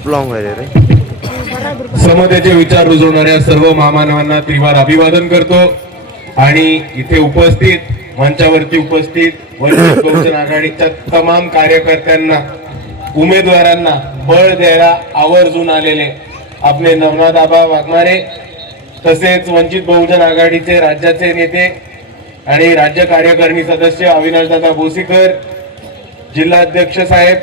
खूप लॉंग व्हायले रे. समतेचे विचार रुजवणाऱ्या सर्व महामानवांना त्रिवार अभिवादन करतो आणि इथे उपस्थित मंचावरती उपस्थित वंचित बहुजन आघाडीच्या तमाम कार्यकर्त्यांना उमेदवारांना बळ द्यायला आवर्जून आलेले आपले नवनाथआबा वाघमारे तसेच वंचित बहुजन आघाडीचे राज्याचे नेते आणि राज्य कार्यकारिणी सदस्य अविनाशदादा भोसीकर, जिल्हाध्यक्ष साहेब,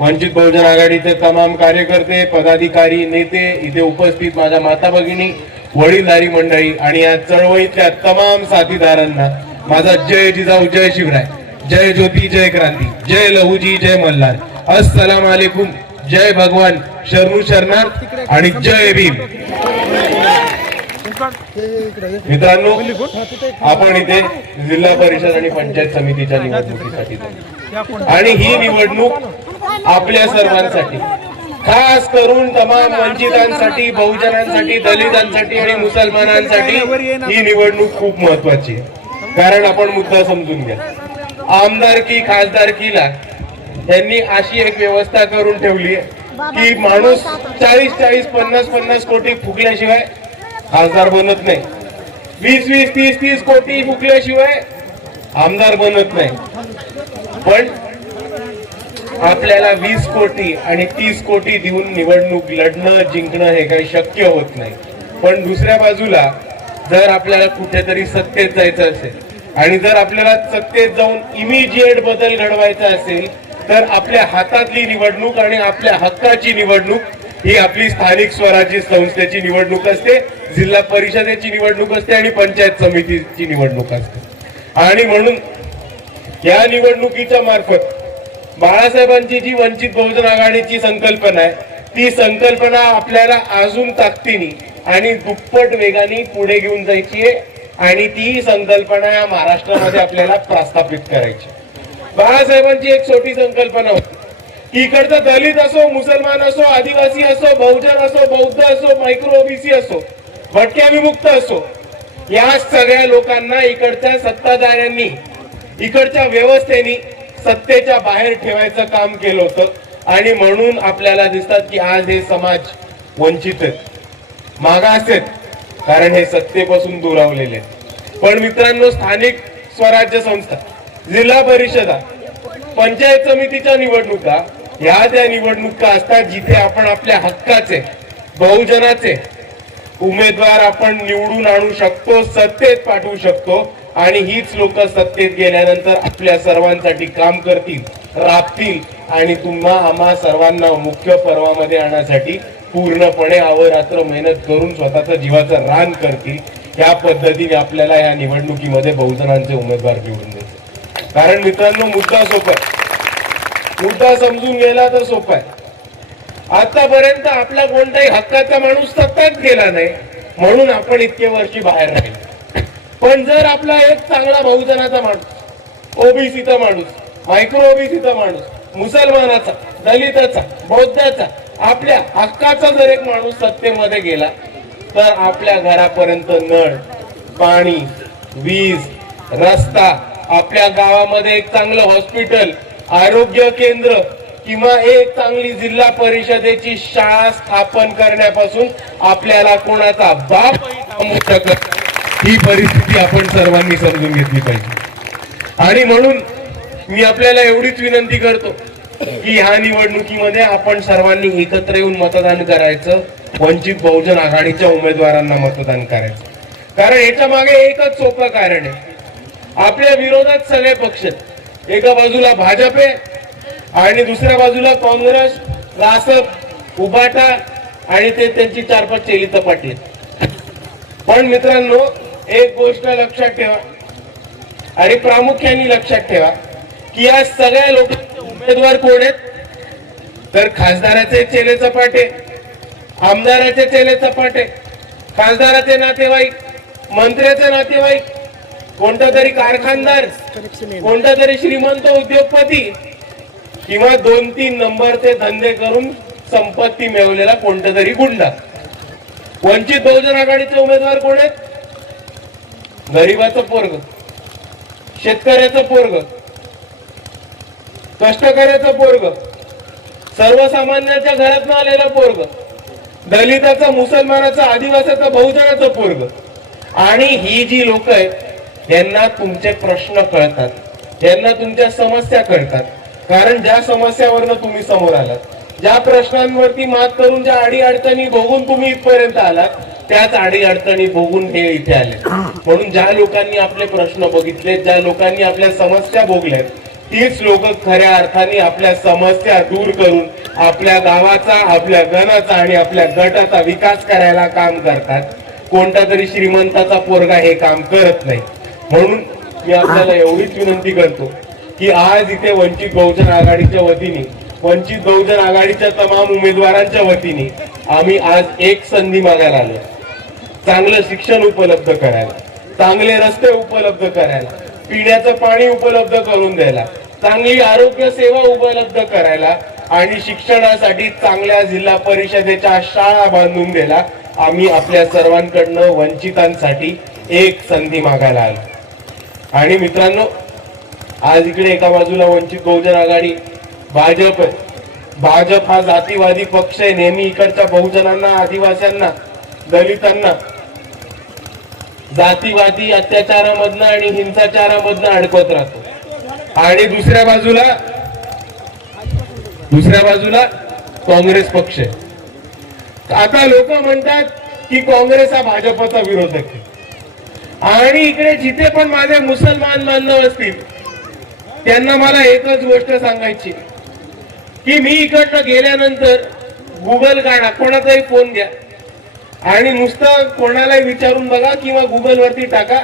वंचित बहुजन आघाडीचे तमाम कार्यकर्ते, पदाधिकारी, नेते, इथे उपस्थित माझ्या माता भगिनी, वडीलधारी मंडळी आणि या चळवळीतल्या तमाम साथीदारांना माझा जय जिजाऊ, जय शिवराय, जय ज्योती, जय क्रांती, जय लहूजी, जय मल्हार, अस्सलाम वालेकुम, जय भगवान, शरणू शरणार आणि जय भीम. मित्रांनो, आपण इथे जिल्हा परिषद आणि पंचायत समितीच्या निवडणुकीसाठी आणि ही निवडणूक आपल्या सर्वांसाठी, खास करून तमाम वंचितांसाठी, बहुजनांसाठी, दलितांसाठी आणि मुसलमानांसाठी ही निवडणूक खूप महत्वाची आहे. कारण आपण मुद्दा समजून घ्या, आमदारकी खासदारकीला त्यांनी अशी एक व्यवस्था करून ठेवली की माणूस 40-40, 50-50 कोटी फुकल्याशिवाय खासदार बनत नाही, 20-20, 30-30 कोटी फुकल्याशिवाय आमदार बनत नाही. पण आपल्याला 20 कोटी आणि 30 कोटी देऊन निवडणूक लढणं, जिंकणं हे काही शक्य होत नाही. पण दुसऱ्या बाजूला जर आपल्याला कुठेतरी सत्तेत जायचं असेल आणि जर आपल्याला सत्तेत जाऊन इमिजिएट बदल घडवायचा असेल तर आपल्या हातातली निवडणूक आणि आपल्या हक्काची निवडणूक ही आपली स्थानिक स्वराज्य संस्थेची निवडणूक असते, जिल्हा परिषदेची निवडणूक असते आणि पंचायत समितीची निवडणूक असते. आणि म्हणून या निवडणुकीच्या मार्फत बाळासाहेबांची जी वंचित बहुजन आघाडीची संकल्पना आहे ती संकल्पना आपल्याला अजून ताकदीने आणि दुप्पट वेगाने पुढे घेऊन जायची आहे आणि ती संकल्पना या महाराष्ट्रामध्ये आपल्याला प्रस्थापित करायची. बाळासाहेबांची एक छोटी संकल्पना होती की इकडचा दलित असो, मुसलमान असो, आदिवासी असो, बहुजन असो, बौद्ध असो, मायक्रो ओबीसी असो, भटक्या विमुक्त असो, या सगळ्या लोकांना इकडच्या सत्ताधाऱ्यांनी, इकडच्या व्यवस्थेने सत्तेच्या बाहेर ठेवायचं काम केलं होतं. आणि म्हणून आपल्याला दिसतात की आज हे समाज वंचित आहेत, मागास आहेत, कारण हे सत्तेपासून दुरावलेले आहेत. पण मित्रांनो, स्थानिक स्वराज्य संस्था, जिल्हा परिषदा, पंचायत समितीच्या निवडणुका ह्या त्या निवडणुका असतात जिथे आपण आपल्या हक्काचे, बहुजनाचे उमेदवार आपण निवडून आणू शकतो, सत्तेत पाठवू शकतो आणि हीच लोक सत्तेत गेल्यानंतर आपल्या सर्वांसाठी काम करतील, राबतील आणि आम्हा सर्वांना मुख्य पर्वामध्ये आणण्यासाठी पूर्णपणे अहोरात्र मेहनत करून स्वतःचा जीवाचं रान करतील. या पद्धतीने आपल्याला या निवडणुकीमध्ये बहुजनांचे उमेदवार निवडून देतील. कारण मित्रांनो, मुद्दा सोपा आहे, मुद्दा समजून गेला तर सोपा आहे. आतापर्यंत आपला कोणताही हक्काचा माणूस सत्तेत गेला नाही म्हणून आपण इतके वर्षी बाहेर राहिले. पण जर आपला एक चांगला बहुजनाचा माणूस, ओबीसीचा माणूस, मायक्रो ओबीसीचा माणूस, मुसलमानाचा, दलिताचा, बौद्धाचा, आपल्या हक्काचा जर एक माणूस सत्तेमध्ये गेला तर आपल्या घरापर्यंत नळ, पाणी, वीज, रस्ता, आपल्या गावामध्ये एक चांगलं हॉस्पिटल, आरोग्य केंद्र किंवा एक चांगली जिल्हा परिषदेची शाळा स्थापन करण्यापासून आपल्याला कोणाचा बापही थांबवू शकत. ही परिस्थिती आपण सर्वांनी समजून घेतली पाहिजे. आणि म्हणून मी आपल्याला एवढीच विनंती करतो की ह्या निवडणुकीमध्ये आपण सर्वांनी एकत्र येऊन मतदान करायचं, वंचित बहुजन आघाडीच्या उमेदवारांना मतदान करायचं. कारण याच्या मागे एकच सोपं कारण आहे, आपल्या विरोधात सगळे पक्ष, एका बाजूला भाजप आहे आणि दुसऱ्या बाजूला काँग्रेस, रासप, उभाटा आणि ते त्यांची 4-5 चेली चपाटी. पण मित्रांनो, एक गोष्ट लक्षात ठेवा आणि प्रामुख्याने लक्षात ठेवा की या सगळ्या लोकांचे उमेदवार कोण आहेत तर खासदाराचे चेले चपाटे, आमदाराचे चेले चपाटे, खासदाराचे नातेवाईक, मंत्र्याचे नातेवाईक, कोणता तरी कारखानदार, कोणता तरी श्रीमंत उद्योगपती किंवा 2-3 नंबरचे धंदे करून संपत्ती मिळवलेला कोणता तरी गुंडा. वंचित बहुजन आघाडीचे उमेदवार कोण आहेत? गरीबाचं पोरग, शेतकऱ्याचं पोरग, कष्टकऱ्याचं पोरग, सर्वसामान्याच्या घरातनं आलेलं पोरग, दलिताचं, मुसलमानाचं, आदिवासाचं, बहुजनाचं पोरग. आणि ही जी लोक आहेत यांना तुमचे प्रश्न कळतात, यांना तुमच्या समस्या कळतात. कारण ज्या समस्यावरनं तुम्ही समोर आलात, ज्या प्रश्नांवरती मात करून ज्या अडीअडचणी भोगून तुम्ही इथपर्यंत आलात, त्याच अडीअडचणी भोगून हे इथे आले. म्हणून ज्या लोकांनी आपले प्रश्न बघितले, ज्या लोकांनी आपल्या समस्या भोगल्यात, तीच लोक खऱ्या अर्थाने आपल्या समस्या दूर करून आपल्या गावाचा, आपल्या गणाचा आणि आपल्या गटाचा विकास करायला काम करतात. कोणता तरी श्रीमंताचा पोरगा हे काम करत नाही. म्हणून मी आपल्याला एवढीच विनंती करतो की आज इथे वंचित बहुजन आघाडीच्या वतीने, वंचित बहुजन आघाडीच्या तमाम उमेदवारांच्या वतीने आम्ही आज एक संधी मागायला आलो. चांगलं शिक्षण उपलब्ध करायला, चांगले रस्ते उपलब्ध करायला, पिण्याचं पाणी उपलब्ध करून द्यायला, चांगली आरोग्य सेवा उपलब्ध करायला आणि शिक्षणासाठी चांगल्या जिल्हा परिषदेच्या शाळा बांधून द्यायला आम्ही आपल्या सर्वांकडनं वंचितांसाठी एक संधी मागायला आलो. आणि मित्रांनो, आज इकडे एका बाजूला वंचित बहुजन आघाडी, भाजप आहे. भाजप हा जातीवादी पक्ष आहे. नेहमी इकडच्या बहुजनांना, आदिवासींना, दलितांना जातीवादी अत्याचारामधनं आणि हिंसाचारामधनं अडकवत राहतो. आणि दुसऱ्या बाजूला काँग्रेस पक्ष आहे. आता लोक म्हणतात की काँग्रेस हा भाजपचा विरोधक आहे. आणि इकडे जिथे पण माझे मुसलमान बांधव असतील त्यांना मला एकच गोष्ट सांगायची की मी इकडनं गेल्यानंतर गुगल काढा, कोणाचाही फोन घ्या आणि नुसतं कोणालाही विचारून बघा किंवा गुगल वरती टाका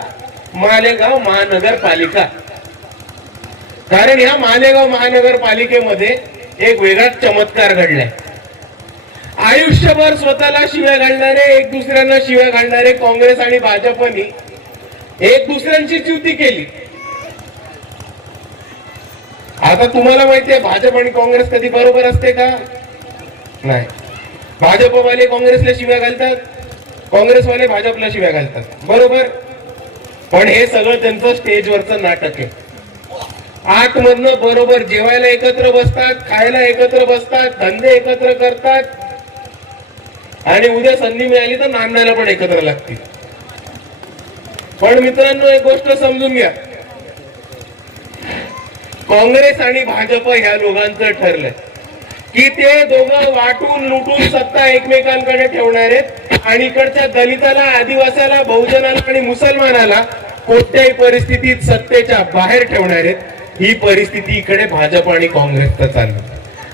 मालेगाव महानगरपालिका. कारण या मालेगाव महानगरपालिकेमध्ये एक वेगळाच चमत्कार घडलाय. आयुष्यभर स्वतःला शिव्या घालणारे, एक दुसऱ्यांना शिव्या घालणारे काँग्रेस आणि भाजपनी एक दुसऱ्यांची युती केली. आता तुम्हाला माहितीये भाजप आणि काँग्रेस कधी बरोबर असते का? नाही. भाजपवाले काँग्रेसला शिव्या घालतात, काँग्रेसवाले भाजपला शिव्या घालतात, बरोबर. पण हे सगळं त्यांचं स्टेजवरचं नाटक आहे. आतमधनं बरोबर जेवायला एकत्र बसतात, खायला एकत्र बसतात, धंदे एकत्र करतात आणि उद्या संधी मिळाली तर नांदायला पण एकत्र लागतील. पण मित्रांनो, एक गोष्ट समजून घ्या, काँग्रेस आणि भाजप ह्या दोघांचं ठरलंय की ते दोघं वाटून लुटून सत्ता एकमेकांकडे ठेवणार आहेत आणि इकडच्या दलिताला, आदिवासाला, बहुजनाला आणि मुसलमानाला कोणत्याही परिस्थितीत सत्तेच्या बाहेर ठेवणार आहेत. ही परिस्थिती इकडे भाजप आणि काँग्रेसचं चालली.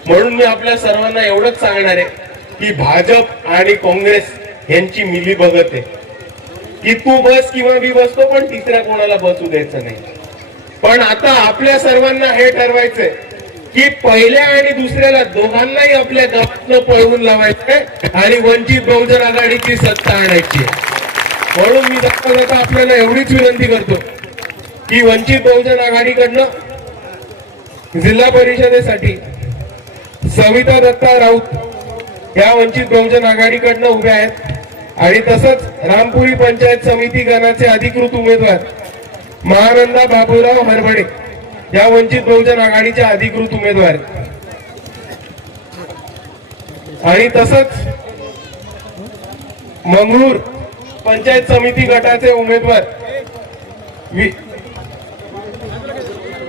म्हणून मी आपल्या सर्वांना एवढंच सांगणार आहे की भाजप आणि काँग्रेस यांची मिलीभगत आहे की तू बस किंवा मी बसतो पण तिसऱ्या कोणाला बसू द्यायचं नाही. पण आता आपल्या सर्वांना हे ठरवायचंय की पहिल्या आणि दुसऱ्याला दोघांनाही आपल्या गावातनं पळवून लावायचंय आणि वंचित बहुजन आघाडीची सत्ता आणायची. म्हणून मी जाता आपल्याला एवढीच विनंती करतो की वंचित बहुजन आघाडीकडनं जिल्हा परिषदेसाठी सविता दत्ता राऊत या वंचित बहुजन आघाडीकडनं उभ्या आहेत आणि तसंच रामपुरी पंचायत समिती गणाचे अधिकृत उमेदवार महानंदा बाबूराव हरबडे या वंचित बहुजन आघाडीच्या अधिकृत उमेदवार आणि तसंच मंगळूर पंचायत समिती गटाचे उमेदवार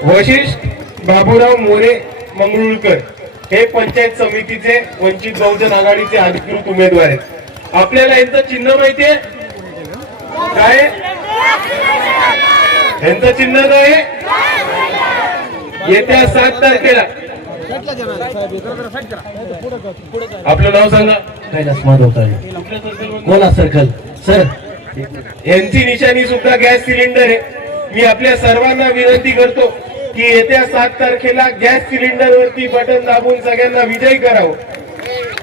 वशिष्ठ बाबूराव मोरे मंगळूरकर हे पंचायत समितीचे वंचित बहुजन आघाडीचे अधिकृत उमेदवार आहेत. आपल्याला यांचं चिन्ह माहितीये काय? यांचं चिन्ह काय? येत्या 7 तारखेला आपलं नाव सांगा. कैलास माधव कोला सर्कल सर. यांची निशाणी सुद्धा गॅस सिलेंडर आहे. मी आपल्या सर्वांना विनंती करतो की येत्या 7 तारखेला गॅस सिलेंडर वरती बटन दाबून सगळ्यांना विजयी करावं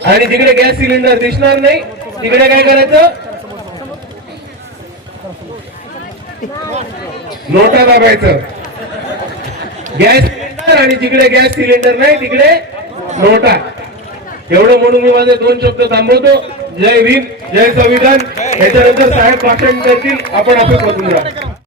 आणि जिकडे गॅस सिलेंडर दिसणार नाही तिकडे काय करायचं? नोटा दाबायचं. गॅस सिलेंडर आणि जिकडे गॅस सिलेंडर नाही तिकडे नोटा. एवढं म्हणून मी माझे 2 शब्द थांबवतो. जय भीम, जय संविधान. याच्यानंतर साहेब भाषण करतील, आपण आपलं बघून राहा.